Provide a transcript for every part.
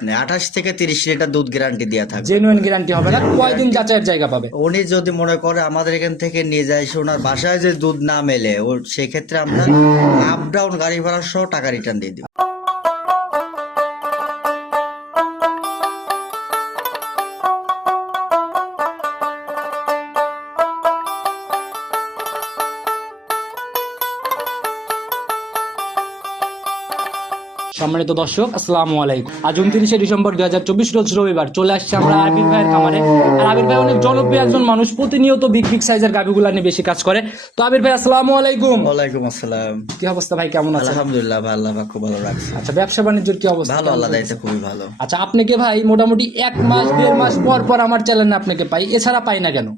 আপনি আঠাশ থেকে তিরিশ লিটার দুধ গ্যারান্টি দেওয়া থাকে জেনুইন গ্যারান্টি হবে না কয়দিন যাচাইয়ের জায়গা পাবে? উনি যদি মনে করে আমাদের এখান থেকে নিয়ে যায় সে ওনার বাসায় যে দুধ না মেলে ও সেক্ষেত্রে আমরা আপ ডাউন গাড়ি ভাড়া সহ টাকা রিটার্ন দিয়ে দিব। সম্মানিত দর্শক আসসালামু আলাইকুম। আজ উনত্রিশে ডিসেম্বর দুই হাজার চব্বিশ রোজ রবিবার চলে আসছে আমরা আবির ভাইয়ের খামারে। আর আবির ভাই অনেক জনপ্রিয় একজন মানুষ প্রতিনিয়ত বিগ বিগ সাইজের গাভিগুলা নিয়ে বেশি কাজ করে। তো আবির ভাই আসসালামু আলাইকুম। ওয়ালাইকুম আসসালাম। কি অবস্থা ভাই কেমন আছে আলহামদুলিল্লাহ ভাই আল্লাহ পাক খুব ভালো রাখছে। আচ্ছা ব্যবসা বাণিজ্যের কি অবস্থা? ভালো আল্লাহ দায়িত্ব খুবই ভালো। আচ্ছা আপনাকে ভাই মোটামুটি এক মাস দেড় মাস পর পর আমার চ্যানেলে আপনাকে পাই? এছাড়া পাই না কেন?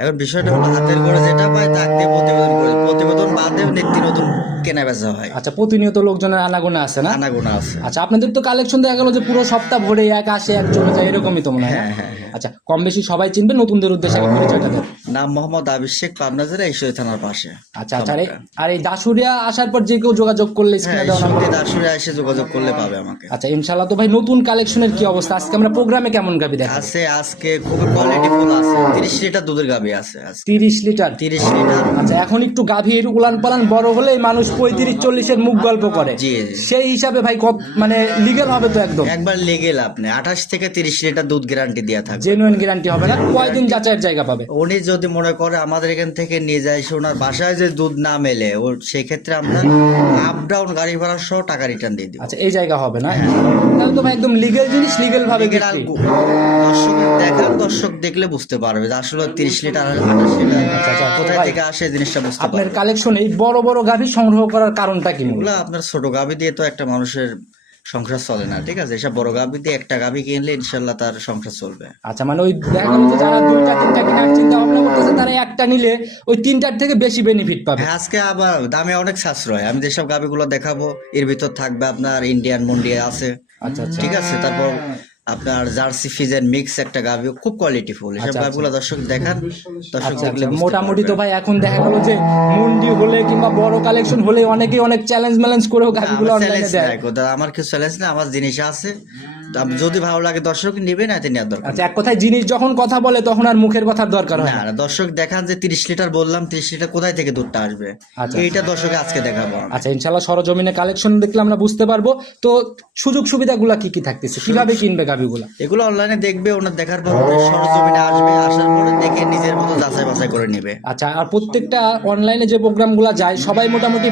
এখন বিষয়টা হলো হাতের করে যেটা পাই তাক প্রতিবেদন করি। প্রতিবেদন বাদে নিত্য নতুন কেনা বেচা হয়। আচ্ছা প্রতিনিয়ত লোকজনের আনাগোনা আছে না? আনাগোনা আছে। আচ্ছা আপনাদের তো কালেকশন দেখা গেল যে পুরো সপ্তাহ ভরে এক আসে এক চলে যায় এরকমই তো মনে হয়? হ্যাঁ হ্যাঁ হ্যাঁ। আচ্ছা কম বেশি সবাই চিনবে নতুনদের উদ্দেশ্যে পরিচয়টা দেন। নাম মোহাম্মদ আবির শেখ পাবনা জেলা ঈশ্বরী থানার পাশে। আচ্ছা আচ্ছা আর এই- দাসুরিয়া আসার পর যে কেউ যোগাযোগ করলে স্ক্রিনে দেওয়া নাম্বার ঈশ্বরী এসে যোগাযোগ করলে পাবে আমাকে। আচ্ছা ইনশাল্লাহ তো ভাই নতুন কালেকশনের কি অবস্থা? আজকে আমরা প্রোগ্রামে কেমন গাবি দেখা আছে আজকে খুবই কোয়ালিটি ফুল আছে। তিরিশ লিটার দুধের গাবি আছে আজকে। তিরিশ লিটার? তিরিশ লিটার। আচ্ছা এখন একটু গাভীর উলান পালান বড় হলে মানুষ পঁয়ত্রিশ চল্লিশের মুখ গল্প করে। সেই হিসাবে ভাই কত মানে লিগেল হবে তো একদম। একবার লেগেল আপনি। আঠাশ থেকে তিরিশ লিটার দুধ গ্যারান্টি দেওয়া থাকবে। জেনুইন গ্যারান্টি হবে না। কয়দিন যাচাইয়ের জায়গা পাবে? উনি যদি মনে করে আমাদের এখান থেকে নিয়ে যায় সে ওনার বাসায় যে দুধ না মেলে ও সেক্ষেত্রে আমরা আপ ডাউন গাড়ি ভাড়া সহ টাকা রিটার্ন দিয়ে দিই আচ্ছা এই জায়গা হবে না? তাহলে তো ভাই একদম লিগেল জিনিস লিগেল ভাবে দর্শক দেখান দর্শক দেখলে বুঝতে পারবে যে আসলে তিরিশ লিটার আঠাশ লিটার। আচ্ছা, কোথায় থেকে আসে জিনিসটা বুঝতে আপনার কালেকশন এই বড় বড় গাভী সংগ্রহ করার কারণটা কি? এগুলো আপনার ছোট গাভি দিয়ে তো একটা মানুষের সংসার চলে না ঠিক আছে? এসব বড় গাভি দিয়ে একটা গাভি কিনলে ইনশাল্লাহ তার সংসার চলবে। আচ্ছা মানে ওই দেখা গেল যারা দুইটা তিনটা কেনার চিন্তা ভাবনা করতেছে তারা একটা নিলে ওই তিনটার থেকে বেশি বেনিফিট পাবে। হ্যাঁ আজকে আবার দামে অনেক সাশ্রয়। আমি যেসব গাভিগুলো দেখাবো এর ভিতর থাকবে আপনার ইন্ডিয়ান মন্ডিয়া আছে। আচ্ছা আচ্ছা। ঠিক আছে তারপর আপনার জার্সি ফিজেন মিক্স একটা গাভি খুব কোয়ালিটি ফুল এসব গাভিগুলো দর্শক দেখান দর্শক আচ্ছা দেখলে আচ্ছা। মোটামুটি তো ভাই এখন দেখা গেল যে মুন্ডি হলে কিংবা বড় কালেকশন হলে অনেকেই অনেক চ্যালেঞ্জ ম্যালেঞ্জ করেও গাভিগুলো অনলাইনে দেয়। আমার কিছু চ্যালেঞ্জ না আমার জিনিস আছে। যদি ভালো লাগে দর্শক নিবে না এতে নেওয়ার দরকার আচ্ছা এক কথায় জিনিস যখন কথা বলে তখন আর মুখের কথার দরকার হয় না। দর্শক দেখান যে তিরিশ লিটার বললাম তিরিশ লিটার কোথায় থেকে দুধটা আসবে? আচ্ছা। এইটা দর্শকে আজকে দেখাবো আচ্ছা ইনশাল্লাহ সরজমিনে কালেকশন দেখলে আমরা বুঝতে পারব। তো সুযোগ সুবিধাগুলো কি কি থাকতেছে? কীভাবে কিনবে গাভিগুলা এগুলো অনলাইনে দেখবে ওনার দেখার পর সরজমিনে আসবে আসার পরে দেখে নিজের মতো যাচাই বাছাই করে নেবে। আচ্ছা আর প্রত্যেকটা অনলাইনে যে প্রোগ্রামগুলো যায় সবাই মোটামুটি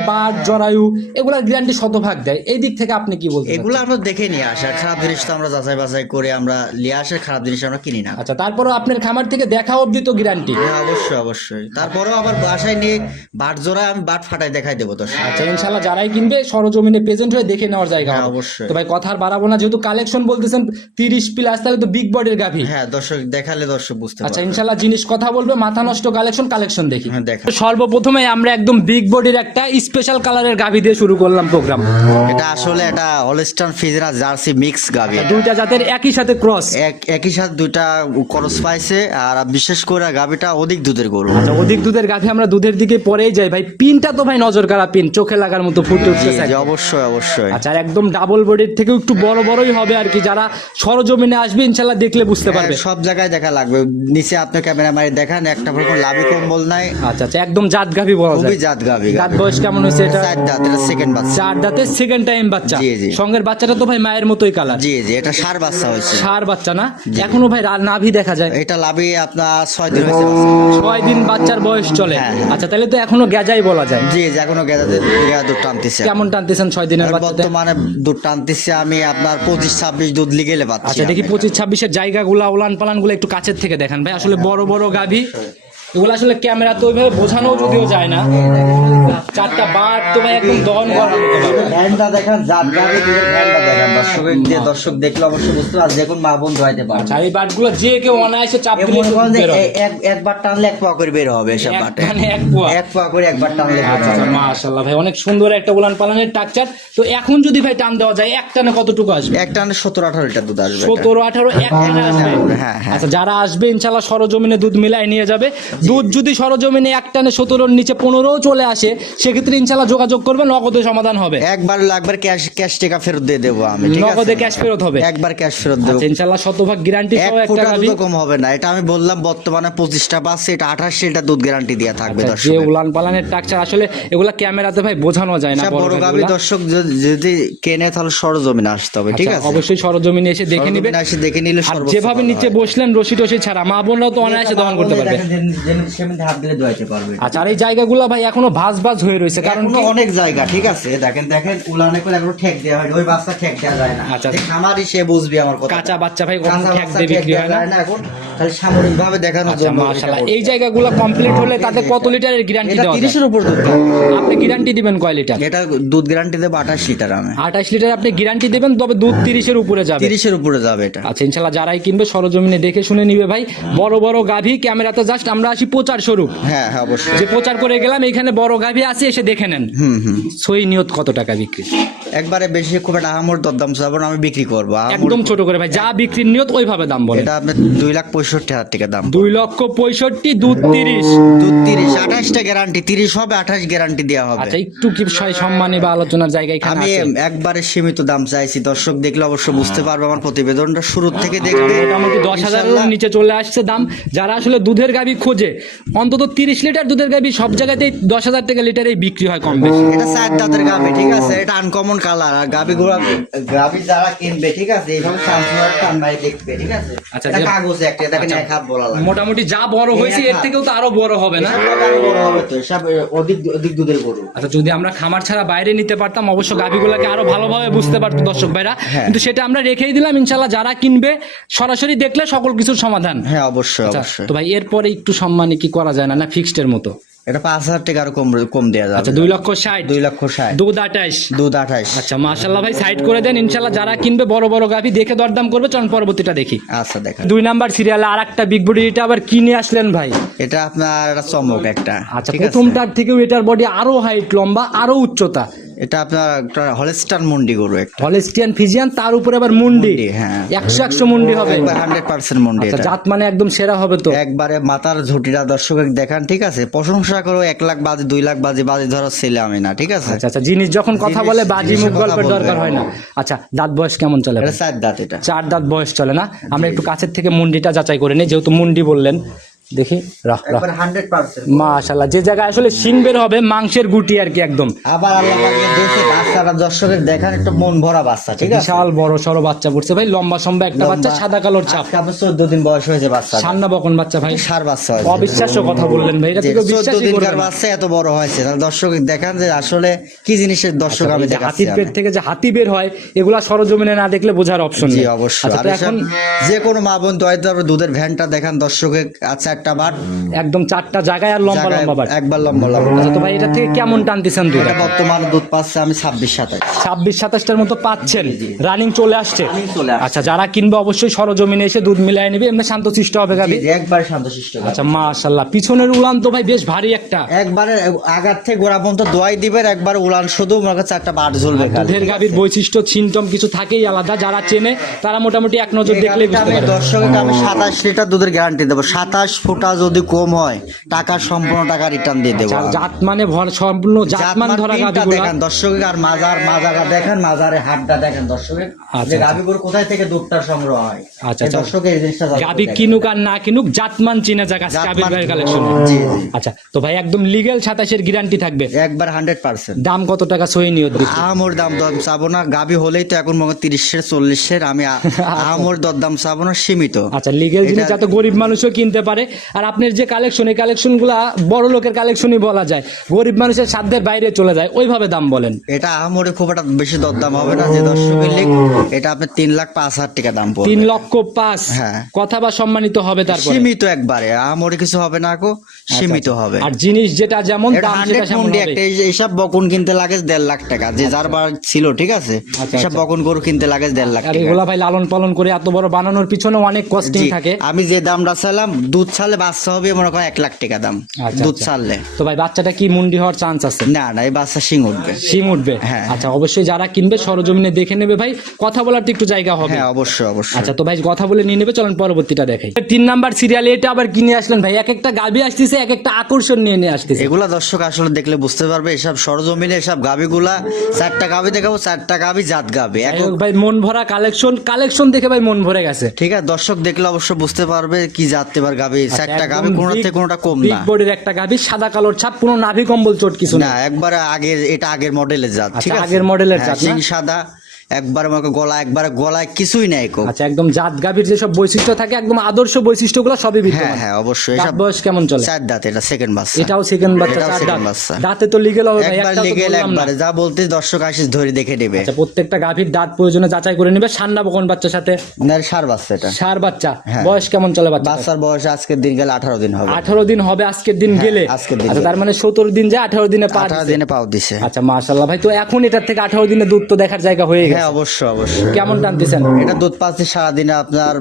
জরায়ু এগুলার গ্যারান্টি শতভাগ দেয়। এই দিক থেকে আপনি কি বলতে এগুলো আমরা দেখে নিয়ে আসি খারাপ জিনিস তো আমরা যাচাই বাছাই করে আমরা নিয়ে আসে খারাপ জিনিস আমরা কিনি না। আচ্ছা তারপরও আপনার খামার থেকে দেখা অবধি তো গ্যারান্টি হ্যাঁ অবশ্যই অবশ্যই। তারপরেও আবার বাসায় নিয়ে বাট জোড়া আমি বাট ফাটাই দেখাই দেবো দর্শক। আচ্ছা ইনশাল্লাহ যারাই কিনবে সরজমিনে প্রেজেন্ট হয়ে দেখে নেওয়ার জায়গা হ্যাঁ, অবশ্যই। তো ভাই কথা আর বাড়াবো না যেহেতু কালেকশন বলতেছেন তিরিশ প্লাস তাহলে তো বিগ বডির গাভি। হ্যাঁ দর্শক দেখালে দর্শক বুঝতে আচ্ছা ইনশাল্লাহ জিনিস কথা বলবে মাথা নষ্ট কালেকশন কালেকশন দেখি। হ্যাঁ দেখা। সর্বপ্রথমে আমরা একদম বিগ বডির একটা স্পেশাল কালারের গাভি দিয়ে শুরু করলাম প্রোগ্রাম এটা আসলে এটা অলস্টান ফিজরা জার্সি মিক্স গাভি। দুইটা জাতের একই সাথে ক্রস এক একই সাথে দুইটা ক্রস পাইছে আর বিশেষ করে গাভিটা অধিক দুধের গরু। আচ্ছা অধিক দুধের গাভি আমরা দুধের দিকে পরেই যাই। ভাই পিনটা তো ভাই নজর কাড়া পিন চোখে লাগার মতো ফুটে জি, অবশ্যই অবশ্যই। আচ্ছা একদম ডাবল বডির থেকেও একটু বড় বড়ই হবে আর কি যারা সরজমিনে আসবে ইনশাল্লাহ দেখলে বুঝতে পারবে। হ্যাঁ, সব জায়গায় দেখা লাগবে। নিচে আপনি ক্যামেরা মারি দেখান একটা কোনো লাভি কম্বল নাই। আচ্ছা আচ্ছা একদম জাত গাভি বলা যায়। খুবই জাত গাভি দাঁত বয়স কেমন হয়েছে এটা? চার দাঁত এটা সেকেন্ড বাচ্চা। চার দাঁতের সেকেন্ড টাইম বাচ্চা। জি, জি। সঙ্গের বাচ্চাটা তো ভাই মায়ের মতোই কালার জি জি এটা সার বাচ্চা হয়েছে। সার বাচ্চা না? এখনও ভাই নাভি দেখা যায়। এটা লাভি আপনার ছয় দিন হয়েছে বাচ্চা। ছয় দিন বাচ্চার বয়স চলে। হ্যাঁ। আচ্ছা তাহলে তো এখনও গেজাই বলা যায়। জি যে এখনও গেদা দুধ টানতেছে। কেমন টানতেছেন ছয় দিনের আর বাচ্চাতে? বর্তমানে দুধ টানতেছে আমি আপনার পঁচিশ ছাব্বিশ দুধ লিগেলে পাচ্ছি আচ্ছা দেখি পঁচিশ ছাব্বিশের জায়গাগুলা উলান পালানগুলো একটু কাছের থেকে দেখান ভাই। আসলে বড় বড় গাভি। এগুলো আসলে ক্যামেরা তো ওইভাবে বোঝানো যদিও যায় না। চারটা বাট তো ভাই একদম দহন। ভ্যানটা দেখান জাত ভ্যানটা দেখান দর্শকের দিয়ে দর্শক দেখলে অবশ্যই বুঝতে পারবে মা বোন ধোয়াইতে পারবে আচ্ছা এই বাটগুলো যে কেউ অনায়াসে চাপ দিলে যে বের এক একবার টানলে এক করে বের হবে এসব এক বাটে এক করে একবার টানলে বের আচ্ছা আচ্ছা মাশাআল্লাহ ভাই অনেক সুন্দর একটা উলান পালানের টাকচার তো এখন যদি ভাই টান দেওয়া যায় এক টানে কতটুকু আসবে? এক টানে সতেরো আঠারো লিটার দুধ আসবে। এটা। সতেরো আঠারো এক টানে আসবে? হ্যাঁ, হ্যাঁ। আচ্ছা যারা আসবে ইনশাল্লাহ সরজমিনে দুধ মিলাই নিয়ে যাবে। দুধ যদি সরজমিনে এক টানে সতেরোর নিচে পনেরোও চলে আসে সেক্ষেত্রে ইনশাল্লাহ যোগাযোগ করবেন নগদে সমাধান হবে। একবার একবার ক্যাশ ক্যাশ টাকা ফেরত দিয়ে দেবো আমি ঠিক আছে? নগদে ক্যাশ ফেরত হবে। একবার ক্যাশ ফেরত দেবো। আচ্ছা, ইনশাল্লাহ শতভাগ গ্যারান্টি সহ একটা কম হবে না এটা আমি বললাম বর্তমানে পঁচিশটা পাচ্ছে এটা আঠাশ লিটার দুধ গ্যারান্টি দেওয়া থাকবে আচ্ছা, দর্শক যে উলান পালানের টাকচার আসলে এগুলা ক্যামেরাতে ভাই বোঝানো যায় না বড় গাভী দর্শক যদি- কেনে তাহলে সরজমিনে আসতে হবে ঠিক আচ্ছা, আছে? অবশ্যই সরজমিনে এসে দেখে নিবে। সরজমিনে এসে দেখে নিলে আর যেভাবে নিচে বসলেন রশি টসি ছাড়া মা বোনরাও তো অনায়াসে দহন করতে পারবে। হাত দিলে পারবে। আচ্ছা আর এই জায়গাগুলো ভাই এখনও ভাজ ভাজ হয়ে রয়েছে কারণ অনেক জায়গা ঠিক আছে? দেখেন দেখেন উলানে করে এখনও ঠেক দেওয়া হয় ওই বাচ্চা ঠেক দেওয়া যায় না। আচ্ছা। খামারই সে বুঝবি আমার কথা। কাঁচা বাচ্চা ভাই কখনো বাচ্চা দিয়ে বিক্রি হয় না? এখন খালি ভাবে দেখানোর আচ্ছা জন্য মাশাআল্লাহ। এই জায়গাগুলো কমপ্লিট হলে তাতে কত লিটারের গ্যারান্টি দেওয়া যায়? তিরিশের উপর দুধ আপনি গ্যারান্টি দিবেন কয় লিটার? এটা দুধ গ্যারান্টি দেবো আঠাশ লিটার আমি। আঠাশ লিটার আপনি গ্যারান্টি দেবেন তবে দুধ তিরিশের উপরে যাবে। তিরিশের উপরে যাবে এটা। আচ্ছা ইনশাল্লাহ যারাই কিনবে সরজমিনে দেখে শুনে নিবে ভাই। বড় বড় গাভী ক্যামেরাতে জাস্ট আমরা আসি প্রচার স্বরূপ। হ্যাঁ হ্যাঁ অবশ্যই। যে প্রচার করে গেলাম এখানে বড় গাভী আছে এসে দেখে নেন। হুম হুম। সই নিয়ত কত টাকা বিক্রি? একবারে বেশি খুব একটা আহামর দরদাম চাবো না আমি বিক্রি করব। একদম ছোট করে ভাই যা বিক্রির নিয়ত ওইভাবে দাম বলে এটা আপনার দুই লাখ পঁয়ষট্টি হাজার টাকা দাম দুই লক্ষ পঁয়ষট্টি দুধ তিরিশ। দুধ তিরিশ আঠাশটা গ্যারান্টি তিরিশ হবে আঠাশ গ্যারান্টি দেওয়া হবে। আচ্ছা একটু কি সম্মানী বা আলোচনার জায়গা এখানে আমি একবারে সীমিত দাম চাইছি দর্শক দেখলে অবশ্য বুঝতে পারবে আমার প্রতিবেদনটা। শুরুর থেকে দেখবে মোটামুটি দশ হাজারের ইনশাল্লাহ নিচে চলে আসছে দাম। যারা আসলে দুধের গাবি খোঁজে অন্তত তিরিশ লিটার দুধের গাবি সব জায়গাতেই দশ হাজার টাকা লিটারেই বিক্রি হয় কম বেশি। এটা চার দাঁতের গাবি ঠিক আছে? এটা আনকমন কালার আর গাবি গুলো গাবি যারা কিনবে ঠিক আছে? এইভাবে টান মারি দেখবে ঠিক আছে? আচ্ছা, এটা কাগজে একটা আচ্ছা। এক হাত বলা লাগে। মোটামুটি যা বড় হয়েছে এর থেকেও তো আরও বড় হবে না? আরও বড় হবে তো এসব অধিক অধিক দুধের গরু। আচ্ছা যদি আমরা খামার ছাড়া বাইরে নিতে পারতাম অবশ্য গাভিগুলোকে আরও ভালোভাবে বুঝতে পারতো দর্শক ভাইরা। হ্যাঁ। কিন্তু সেটা আমরা রেখেই দিলাম ইনশাল্লাহ যারা কিনবে সরাসরি দেখলে সকল কিছুর সমাধান। হ্যাঁ অবশ্যই আচ্ছা, অবশ্যই। তো ভাই এরপরে একটু সম্মানী কি করা যায় না না ফিক্সড এর মতো? এটা পাঁচ হাজার টাকা আরও কম কম দেওয়া যাবে। আচ্ছা দুই লক্ষ ষাট। দুই লক্ষ ষাট। দুধ আঠাশ। দুধ আঠাশ। আচ্ছা মাশাল্লাহ ভাই সাইড করে দেন ইনশাল্লাহ যারা কিনবে বড় বড় গাভি দেখে দরদাম করবে চল পরবর্তীটা দেখি। আচ্ছা দেখেন দুই নাম্বার সিরিয়ালে আর একটা বিগ বডি এটা আবার কিনে আসলেন ভাই। এটা আপনার একটা চমক একটা আচ্ছা? প্রথমটার থেকেও এটার বডি আরও হাইট লম্বা আরও উচ্চতা। এটা আপনার একটা হলস্টার মুন্ডি গরু একটা। হলেস্টিয়ান ফিজিয়ান তার উপরে আবার মুন্ডি। হ্যাঁ। একশো একশো মুন্ডি হবে। হান্ড্রেড পার্সেন্ট মুন্ডি আচ্ছা জাত মানে একদম সেরা হবে তো? একবারে মাথার ঝুটিটা দর্শক দেখান ঠিক আছে? প্রশংসা করো এক লাখ বাজে দুই লাখ বাজে বাজে ধরো ছেলে আমি না ঠিক আছে? আচ্ছা আচ্ছা জিনিস যখন কথা বলে বাজি মুখ গল্পের দরকার হয় না। আচ্ছা দাঁত বয়স কেমন চলে? এটা চার দাঁত এটা। চার দাঁত বয়স চলে না? আমরা একটু কাছের থেকে মুন্ডিটা যাচাই করে নিই যেহেতু মুন্ডি বললেন। দেখি রাহ রাহ যে জায়গায় আসলে শিং বের হবে মাংসের গুটি আর কি একদম। আবার আল্লাহ পাকের দেশে বাচ্চাটা দর্শকের দেখান একটা মন ভরা বাচ্চা ঠিক আছে? বিশাল বড় সড়ো বাচ্চা পড়ছে ভাই লম্বা সম্বা একটা বাচ্চা সাদা কালোর চাপ। আপনার চোদ্দ দিন বয়স হয়েছে বাচ্চা বকন বাচ্চা ভাই। সার বাচ্চা অবিশ্বাস্য কথা বললেন ভাই এটা থেকে চোদ্দ দিনকার বাচ্চা এত বড় হয়েছে। তাহলে দর্শক দেখান যে আসলে কি জিনিসের দর্শক আমি দেখাচ্ছি হাতির। পেট থেকে যে হাতি বের হয় এগুলা সরজমিনে না দেখলে বোঝার অপশন নেই। অবশ্যই। আচ্ছা আর এখন যে কোনো মা বোন তো হয়তো দুধের ভ্যানটা দেখান দর্শকে আচ্ছা একটা বার একদম চারটা জায়গায় আর লম্বা লম্বা বাট। একবার লম্বা লম্বা আচ্ছা তো ভাই এটা থেকে কেমন টানতেছেন দুধ এটা বর্তমানে দুধ পাচ্ছে আমি ছাব্বিশ সাতাশ ছাব্বিশ সাতাশটার মতো পাচ্ছেন? রানিং চলে আসছে। আচ্ছা যারা কিনবে অবশ্যই সরজমিনে এসে দুধ মিলাই নিবে এমনি শান্তশিষ্ট হবে গাবি একবার শান্তশিষ্ট। আচ্ছা মাশাল্লাহ পিছনের উলান তো ভাই বেশ ভারী একটা। একবারে আগার থেকে গোড়া পর্যন্ত দোয়াই দিবেন একবার উলান শুধু মনে চারটা বাট ঝুলবে দুধের গাভীর বৈশিষ্ট্য সিমটম কিছু থাকেই আলাদা। যারা চেনে তারা মোটামুটি এক নজর এই দেখলেই বুঝতে আমি পারে দর্শককে আমি সাতাশ লিটার দুধের গ্যারান্টি দেবো। সাতাশ ফুটা যদি কম হয় টাকা সম্পূর্ণ টাকা রিটার্ন দিয়ে দেবো জাত মানে ভর সম্পূর্ণ জাতমান ধরা জাতমান গাভীগুলা দেখেন দর্শকের আর মাজার মাজারা দেখেন মাজারে হাটটা দেখেন দর্শকের। আচ্ছা, যে আচ্ছা। গাভীগুলো কোথায় থেকে দুধটা সংগ্রহ হয়? আচ্ছা, আচ্ছা। দর্শকের এই জিনিসটা দেখেন। কিনুক আর না কিনুক জাতমান চিনে যাক আজকে জাতমান- আবির ভাইয়ের কালেকশন জি জি। আচ্ছা তো ভাই একদম লিগেল সাতাশের গ্যারান্টি থাকবে। একবার হান্ড্রেড পার্সেন্ট দাম কত টাকা সই নিয়ত আমর দাম দর চাবো না গাভী হলেই তো এখন মনে তিরিশের চল্লিশের আমি আ- আমর দর দাম চাবো না সীমিত। আচ্ছা লিগেল জিনিস যাতে গরিব মানুষও কিনতে পারে আর আপনার যে কালেকশন এই কালেকশনগুলা বড় লোকের কালেকশনই বলা যায়। গরিব মানুষের সাধ্যের বাইরে চলে যায়। ওইভাবে দাম বলেন। এটা আমরে খুব একটা বেশি দর দাম হবে না যে দর্শকের লিখ এটা আপনার তিন লাখ পাঁচ হাজার টাকা দাম পড়বে। তিন লক্ষ পাঁচ। হ্যাঁ। কথা বা সম্মানিত হবে তারপরে। সীমিত একবারে আমরে কিছু হবে না কো সীমিত হবে। আর জিনিস যেটা যেমন দাম সেটা সেমন হবে। একটা এই যে এইসব বকন কিনতে লাগে দেড় লাখ টাকা যে যার বার ছিল ঠিক আছে? আচ্ছা, এসব আচ্ছা। গরু কিনতে লাগে দেড় লাখ টাকা। এগুলা ভাই লালন পালন করে এত বড় বানানোর পিছনে অনেক কস্টিং থাকে। আমি যে দামটা চাইলাম দুধ ছাড়লে বাচ্চা হবে মনে করেন এক লাখ টাকা দাম আচ্ছা, দুধ আচ্ছা। ছাড়লে তো ভাই বাচ্চাটা কি মুন্ডি হওয়ার চান্স আছে? না না এই বাচ্চা শিং উঠবে। সিং উঠবে? হ্যাঁ। আচ্ছা অবশ্যই যারা কিনবে সরজমিনে দেখে নেবে ভাই। কথা বলার তো একটু জায়গা হবে। হ্যাঁ অবশ্যই অবশ্যই। আচ্ছা তো ভাই কথা বলে নিয়ে নেবে চলেন পরবর্তীটা দেখাই। তিন নাম্বার সিরিয়াল এটা আবার কিনে আসলেন ভাই। এক একটা গাবি আসতেছে এক একটা আকর্ষণ নিয়ে নিয়ে আসতেছে। এগুলা দর্শক আসলে দেখলে বুঝতে পারবে এসব সরজমিনে এসব গাবিগুলা চারটা গাবি দেখাবো চারটা গাবি জাত গাবি। ভাই মন ভরা কালেকশন কালেকশন দেখে ভাই মন ভরে গেছে। ঠিক আছে দর্শক দেখলে অবশ্য বুঝতে পারবে কি জাত এবার গাবি। চারটা গাবি কোনোটা থেকে কোনোটা কম বিগ না। বডির একটা গাবি সাদা কালোর ছাপ কোনো নাভি কম্বল চোট কিছু না একবার আগের এটা আগের মডেলের জাত ঠিক আচ্ছা, আছে? আগের মডেলের হ্যাঁ, জাত সাদা একবার আমাকে গলা একবারে গলায় কিছুই নাই কো। আচ্ছা একদম জাত গাভীর যেসব বৈশিষ্ট্য থাকে একদম আদর্শ বৈশিষ্ট্যগুলো সবই হ্যাঁ বিদ্যমান হ্যাঁ হ্যাঁ অবশ্যই। দাঁত বয়স কেমন চলে? চার দাঁত এটা সেকেন্ড বাচ্চা। এটাও সেকেন্ড বাচ্চা চার দাঁত। দাঁতে তো লিগেল হবে ভাই একবার একটাও তো লেগে বললাম না। একবারে যা বলতে দর্শক আসিস ধরে দেখে নেবে। আচ্ছা প্রত্যেকটা গাভীর দাঁত প্রয়োজনে যাচাই করে নেবে সান্না বকন বাচ্চার সাথে। না সার বাচ্চা এটা। সার বাচ্চা। হ্যাঁ। বয়স কেমন চলে বাচ্চা বাচ্চার বয়স আজকের দিন গেলে আঠারো দিন হবে। আঠারো দিন হবে আজকের দিন হ্যাঁ, গেলে। আজকের দিন আচ্ছা তার মানে সতেরো দিন যায় আঠারো দিনে পা আঠারো দিছে। দিনে পাও দিছে। আচ্ছা মাশাল্লাহ ভাই তো এখন এটার থেকে আঠারো দিনে দুধ তো দেখার জায়গা হয়ে হ্যাঁ অবশ্যই অবশ্যই। কেমন টানতেছেন? এটা দুধ পাচ্ছি সারাদিনে আপনার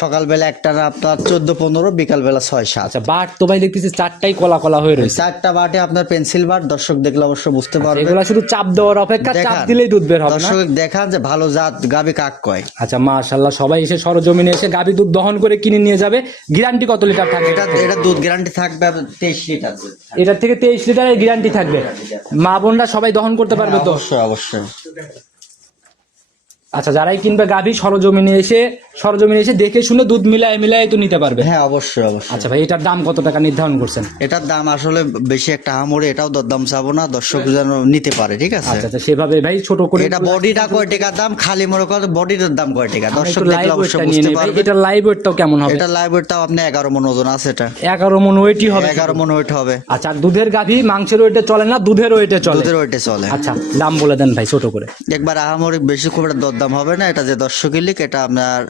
সকালবেলা একটা না আপনার চোদ্দ পনেরো বিকালবেলা ছয় সাত। আচ্ছা বাট তো ভাই দেখতেছি চারটাই কলা কলা হয়ে রয়েছে। চারটা বাটে আপনার পেন্সিল বাট দর্শক দেখলে অবশ্য বুঝতে পারবে। এগুলা শুধু চাপ দেওয়ার অপেক্ষা চাপ দিলেই দুধ বের হবে দর্শক দেখান যে ভালো জাত গাবি কাক কয়। আচ্ছা মাশাল্লাহ সবাই এসে সরজমিনে এসে গাভী দুধ দহন করে কিনে নিয়ে যাবে। গ্যারান্টি কত লিটার থাকবে? এটা এটা দুধ গ্যারান্টি থাকবে তেইশ লিটার দুধ। এটার থেকে তেইশ লিটারের গ্যারান্টি থাকবে। মা বোনরা সবাই দহন করতে পারবে তো? অবশ্যই অবশ্যই। আচ্ছা যারাই কিনবে গাভী সরজমিনে এসে সরজমিনে এসে দেখে শুনে দুধ মিলায় মিলায় তো নিতে পারবে। হ্যাঁ অবশ্যই অবশ্যই। আচ্ছা ভাই এটার দাম কত টাকা নির্ধারণ করছেন? এটার দাম আসলে বেশি একটা হামড়ে এটাও দরদাম চাবো না দর্শক যেন নিতে পারে ঠিক আছে? আচ্ছা আচ্ছা সেভাবে ভাই ছোট করে এটা বডিটা কয় টাকার দাম? খালি মনে করেন বডির দাম কয় টাকা? আমরা দর্শক দেখলে অবশ্যই বুঝতে পারবে এটা লাইভ ওয়েটটাও কেমন হবে? এটা লাইভ ওয়েটটাও আপনি এগারো মন ওজন আছে এটা। এগারো মন ওয়েটই হবে। এগারো মন ওয়েট হবে। আচ্ছা আর দুধের গাভী মাংসের ওয়েটে চলে না? দুধের ওয়েটে চলে? দুধের ওয়েটে চলে। আচ্ছা দাম বলে দেন ভাই ছোট করে। একবার আহামরি বেশি খুব একটা দরদাম হবে না এটা যে দর্শক লিক এটা আপনার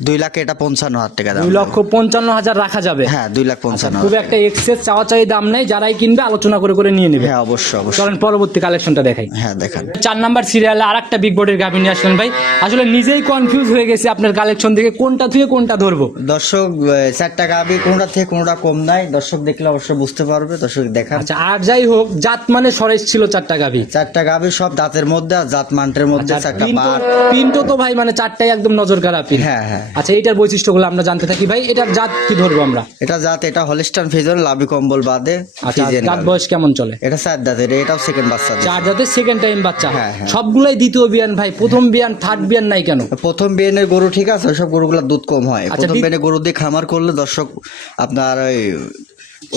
দুই লাখ এটা পঞ্চান্ন হাজার টাকা দাম দুই লক্ষ পঞ্চান্ন হাজার রাখা যাবে। হ্যাঁ দুই লাখ পঞ্চান্ন খুব একটা এক্সেস চাওয়া চাই দাম নেই যারাই কিনবে আলোচনা করে করে নিয়ে নেবে। হ্যাঁ অবশ্যই অবশ্যই। চলেন পরবর্তী কালেকশনটা দেখাই। হ্যাঁ দেখান। চার নাম্বার সিরিয়ালে আর একটা বিগ বোর্ডের গাভী নিয়ে আসলেন ভাই। আসলে নিজেই কনফিউজ হয়ে গেছে আপনার কালেকশন থেকে কোনটা থেকে কোনটা ধরবো? দর্শক চারটা গাবি কোনটা থেকে কোনটা কম নাই। দর্শক দেখলে অবশ্যই বুঝতে পারবে দর্শক দেখা আচ্ছা আর যাই হোক জাত মানে সরেজ ছিল চারটা গাভী। চারটা গাবি সব দাঁতের মধ্যে আর জাত মান্টের মধ্যে চারটা বার। পিন্টো তো ভাই মানে চারটাই একদম নজর খারাপ। হ্যাঁ হ্যাঁ। আচ্ছা এইটার বৈশিষ্ট্যগুলো আমরা জানতে থাকি। ভাই এটার জাত কি ধরবো আমরা? এটা জাত এটা হলিস্টান ফিজন লাভি কম্বল বাদে আচ্ছা দাঁত বয়স কেমন চলে? এটা চার দাঁতের এটাও সেকেন্ড বাচ্চা। চার জাতের সেকেন্ড টাইম বাচ্চা। হ্যাঁ, হ্যাঁ। সবগুলাই দ্বিতীয় বিয়ান ভাই। প্রথম বিয়ান থার্ড বিয়ান নাই কেন? প্রথম বিয়ানের গরু ঠিক আছে ওইসব গরুগুলোর দুধ কম হয়। আচ্ছা, প্রথম বিয়ানের গরু দিয়ে খামার করলে দর্শক আপনার ওই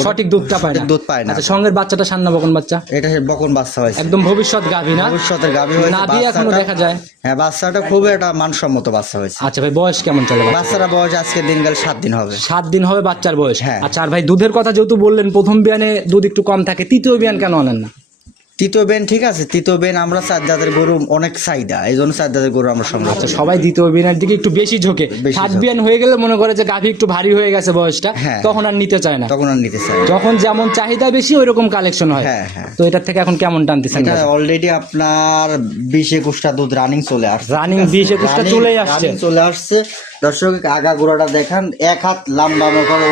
সঠিক দুধটা পায় না। দুধ পায় না। আচ্ছা সঙ্গের বাচ্চাটা সান্না বকন বাচ্চা। এটা বকন বাচ্চা হয়েছে। একদম ভবিষ্যৎ গাভী না? ভবিষ্যতের গাভী হয়েছে নাভি এখনও দেখা যায়? হ্যাঁ বাচ্চাটা খুব একটা মানসম্মত বাচ্চা হয়েছে। আচ্ছা ভাই বয়স কেমন চলে? বাচ্চারা বয়স আজকে দিন গেল সাত দিন হবে। সাত দিন হবে বাচ্চার বয়স? হ্যাঁ। আচ্ছা আর ভাই দুধের কথা যেহেতু বললেন প্রথম বিয়ানে দুধ একটু কম থাকে তৃতীয় বিয়ান কেন আনেন না? তৃতীয় বেন ঠিক আছে? তৃতীয় বেন আমরা চার জাতের গরু অনেক চাহিদা এই জন্য চার জাতের গরু আমরা সংগ্রহ আচ্ছা করি। সবাই দ্বিতীয় বিয়ানের দিকে একটু বেশি ঝোঁকে। সাত। বিয়ান হয়ে গেলে মনে করে যে গাভী একটু ভারী হয়ে গেছে বয়সটা হ্যাঁ। তখন আর নিতে চায় না। তখন আর নিতে চাই যখন যেমন চাহিদা বেশি ওই রকম কালেকশন হয়। হ্যাঁ, হ্যাঁ। তো এটার থেকে এখন কেমন টানতেছেন এটা অলরেডি আপনার বিশ একুশটা দুধ রানিং চলে আসছে রানিং বিশ একুশটা চলেই আসছে। চলে আসছে। দর্শক আগা গোড়াটা দেখান। এক হাত লাম্বা করে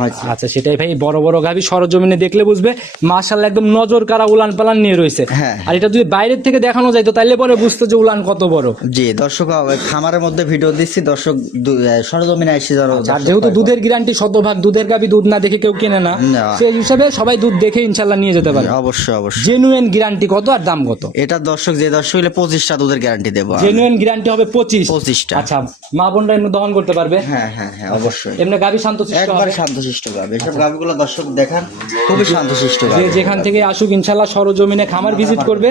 হয়েছে। আচ্ছা সেটাই ভাই বড় বড় গাভী সরজমিনে দেখলে বুঝবে মাশাল্লাহ একদম নজর কারা উলান পালান নিয়ে রয়েছে। হ্যাঁ। আর এটা যদি বাইরের থেকে দেখানো যায় তো তাইলে পরে বুঝতো যে উলান কত বড়। জি দর্শক খামারের মধ্যে ভিডিও দিচ্ছি। দর্শক সরজমিনে এসে যারা আর যেহেতু দুধের গ্যারান্টি শতভাগ দুধের গাভী দুধ না দেখে কেউ কেনে না। সেই হিসাবে সবাই দুধ দেখে ইনশাল্লাহ নিয়ে যেতে পারে। অবশ্যই অবশ্যই। জেনুইন গ্যারান্টি কত আর দাম কত? এটা দর্শক যে দর্শক হলে পঁচিশটা দুধের গ্যারান্টি দেবো। জেনুইন গ্যারান্টি হবে পঁচিশ। পঁচিশটা। আচ্ছা মা বোনরা এমনি দহন করতে পারবে। হ্যাঁ হ্যাঁ হ্যাঁ অবশ্যই। এমনি গাবি শান্ত একবার শান্তশিষ্ট গাবি এসব গাবিগুলো দর্শক দেখান খুবই শান্তশিষ্ট গাবে যেখান থেকে আসুক ইনশাল্লাহ সরজমিনে খামার ভিজিট করবে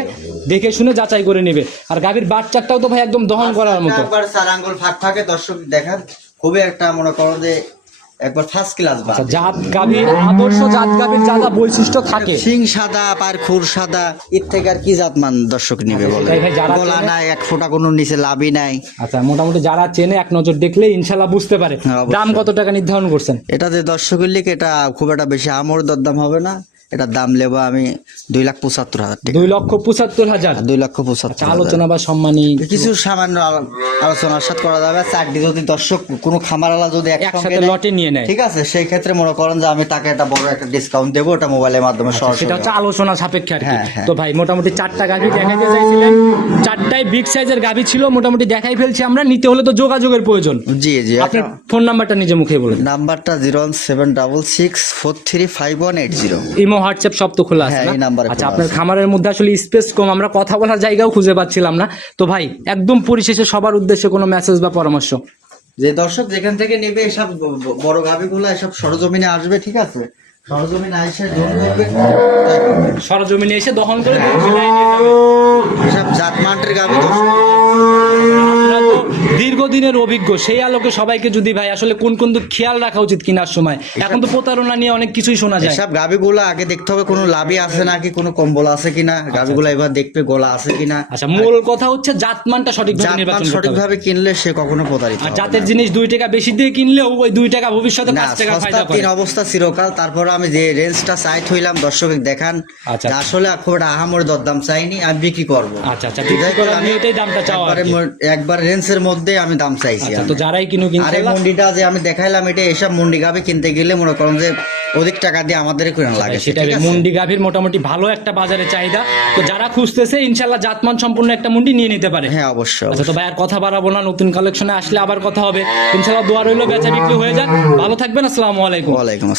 দেখে শুনে যাচাই করে নেবে। আর গাবির বাচ্চাটাও তো ভাই একদম দহন করার মতো। একবার চার আঙ্গুল ফাঁক ফাঁকে দর্শক দেখান খুবই একটা মনে করো যে একবার ফার্স্ট ক্লাস বা আচ্ছা জাত গাভীর আদর্শ জাত গাভীর যা যা বৈশিষ্ট্য থাকে। সিং সাদা পার খুর সাদা এর থেকে আর কি জাত মান দর্শক নিবে বলে? গলা নাই এক ফোঁটা কোনো নিচে লাভই নাই। আচ্ছা মোটামুটি যারা চেনে এক নজর দেখলে ইনশাল্লাহ বুঝতে পারে। হ্যাঁ, দাম কত টাকা নির্ধারণ করছেন? এটা যে দর্শকের লিখ এটা খুব একটা বেশি আমর দরদাম হবে না। এটার দাম নেব আমি দুই লাখ পঁচাত্তর হাজার দুই লক্ষ পঁচাত্তর হাজার? দুই লক্ষ পঁচাত্তর আচ্ছা, আলোচনা বা সম্মানী কিছু সামান্য আলোচনার সাথে করা যাবে। চারটি যদি দর্শক কোনো খামারালা যদি একসাথে লটে নিয়ে নেয়। ঠিক আছে সেই ক্ষেত্রে মনে করেন যে আমি তাকে একটা বড় একটা ডিসকাউন্ট দেবো ওটা মোবাইলের মাধ্যমে সরাসরি আচ্ছা, সেটা হচ্ছে আলোচনা সাপেক্ষে আর হ্যাঁ, হ্যাঁ। তো ভাই মোটামুটি চারটা গাভি দেখাইতে চাইছিলেন। চারটাই বিগ সাইজের গাভি ছিল মোটামুটি দেখাই ফেলছি আমরা। নিতে হলে তো যোগাযোগের প্রয়োজন। জি জি আপনার ফোন নাম্বারটা নিজে মুখে বলুন। নাম্বারটা zero one seven double six four three five one eight zero. Imo WhatsApp সব তো খোলা আছে হ্যাঁ, এই নাম্বারে আচ্ছা আপনার খামারের মধ্যে আসলে স্পেস কম আমরা কথা বলার জায়গাও খুঁজে পাচ্ছিলাম না। তো ভাই একদম পরিশেষে সবার উদ্দেশ্যে কোনো মেসেজ বা পরামর্শ? যে দর্শক যেখান থেকে নেবে এসব বড় গাভিগুলো এসব সরজমিনে আসবে ঠিক আছে? সরজমিনে আইসে জোন করবে। সরজমিনে এসে দহন করে সেলাই নিয়ে যাবে। এসব জাতমান্টের গাভি দীর্ঘদিনের অভিজ্ঞ সেই আলোকে সবাইকে যদি ভাই আসলে কোন কোন খেয়াল রাখা উচিত কেনার সময়? এখন তো প্রতারণা নিয়ে অনেক কিছুই শোনা যায়। সব গাভিগুলো আগে দেখতে হবে কোনো লাভই আছে নাকি কোনো কম্বল আছে কিনা গাভিগুলো এবার দেখবে গলা আছে কিনা। আচ্ছা মূল কথা হচ্ছে জাতমানটা সঠিকভাবে জাতমান নির্বাচন করতে হবে। সঠিকভাবে কিনলে সে কখনো প্রতারিত আর জাতের জিনিস দুই টাকা বেশি দিয়ে কিনলেও ওই দুই টাকা ভবিষ্যতে না পাঁচ টাকা সস্তা ফায়দা তিন অবস্থা চিরকাল তারপর আমি যে রেঞ্জটা চাইত হইলাম দর্শক দেখান আচ্ছা। আসলে খুব একটা আহামরি দরদাম চাইনি আমি বিক্রি করব। আচ্ছা আচ্ছা আমি নিয়তেই দামটা। ম- একবার রেঞ্জের মধ্যে আমি দাম চাইছি আচ্ছা তো যারাই কিনুক আর এই মন্ডিটা যে আমি দেখাইলাম এটা এসব মন্ডি গাবে কিনতে গেলে মনে করেন যে অধিক টাকা দিয়ে আমাদের কিনা লাগে সেটা? মুন্ডি গাভীর মোটামুটি ভালো একটা বাজারে চাহিদা। তো যারা খুঁজতেছে ইনশাল্লাহ জাতমান সম্পূর্ণ একটা মুন্ডি নিয়ে নিতে পারে। হ্যাঁ অবশ্যই আচ্ছা তো ভাই আর কথা বাড়াবো না নতুন কালেকশনে আসলে আবার কথা হবে। ইনশাল্লাহ দোয়া রইল বেচা বিক্রি হয়ে যাক। ভালো থাকবেন আসসালামু আলাইকুম। ওয়ালাইকুম আসসালাম